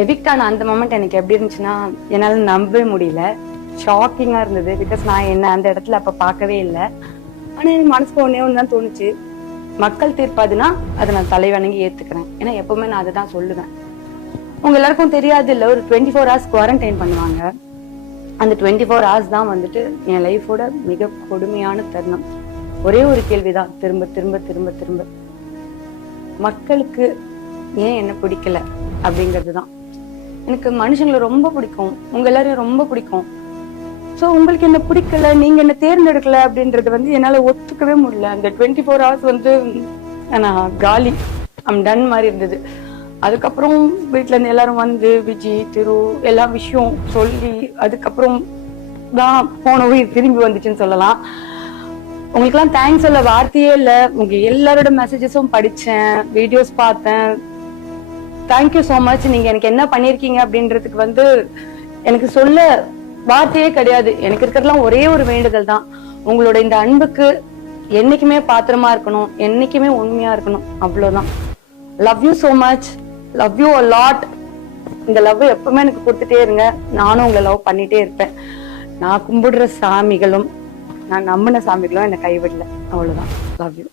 Evict ஆன அந்த moment எனக்கு எப்படி இருந்துச்சுன்னா என்னால நம்பவே முடியல. ஷாக்கிங்கா இருந்தது. பிகாஸ் நான் என்ன அந்த இடத்துல அப்ப பார்க்கவே இல்லை. ஆனா என் மனசுக்கு ஒன்னே ஒண்ணுதான் தோணுச்சு, மக்கள் தீர்ப்பாதுன்னா அதை நான் தலைவணங்கி ஏத்துக்கிறேன். ஏன்னா எப்பவுமே நான் அதை தான் சொல்லுவேன். உங்க எல்லாருக்கும் தெரியாது இல்ல, ஒரு 24 hours குவாரண்டைன் பண்ணுவாங்க. அந்த 24 hours தான் வந்துட்டு என் லைஃபோட மிக கொடுமையான தருணம். ஒரே ஒரு கேள்விதான் திரும்ப திரும்ப திரும்ப திரும்ப, மக்களுக்கு ஏன் என்ன பிடிக்கல அப்படிங்கிறதுதான். எனக்கு மனுஷங்களை ரொம்ப பிடிக்கும், உங்க எல்லாரையும் ரொம்ப பிடிக்கும். சோ உங்களுக்கு என்ன பிடிக்கல, நீங்க என்ன தேர்ந்தெடுக்கல அப்படின்றது வந்து என்னால ஒத்துக்கவே முடியல. அந்த 24 hours வந்து நான் காலி, ஐம் டன் மாதிரி இருந்தது. அதுக்கப்புறம் வீட்டுல இருந்து எல்லாரும் வந்து விஜி திரு எல்லா விஷயம் சொல்லி அதுக்கப்புறம் தான் போன உயிர் திரும்பி வந்துச்சுன்னு சொல்லலாம். உங்களுக்கு எல்லாம் தேங்க்ஸ் சொல்ல வார்த்தையே இல்ல. உங்க எல்லாரோட மெசேஜஸும் படிச்சேன், வீடியோஸ் பார்த்தேன். Thank you so much. நீங்க எனக்கு என்ன பண்ணிருக்கீங்க அப்படின்றதுக்கு வந்து எனக்கு சொல்ல வார்த்தையே கிடையாது. எனக்கு இருக்கிறதுலாம் ஒரே ஒரு வேண்டுதல் தான், உங்களோட இந்த அன்புக்கு என்னைக்குமே பாத்திரமா இருக்கணும், என்னைக்குமே உண்மையா இருக்கணும், அவ்வளவுதான். Love you so much, love you a lot. இந்த லவ் எப்பவுமே எனக்கு கொடுத்துட்டே இருங்க, நானும் உங்களை லவ் பண்ணிட்டே இருப்பேன். நான் கும்பிடுற சாமிகளும் நான் நம்பின சாமிகளும் என்னை கைவிடல, அவ்வளவுதான். Love you.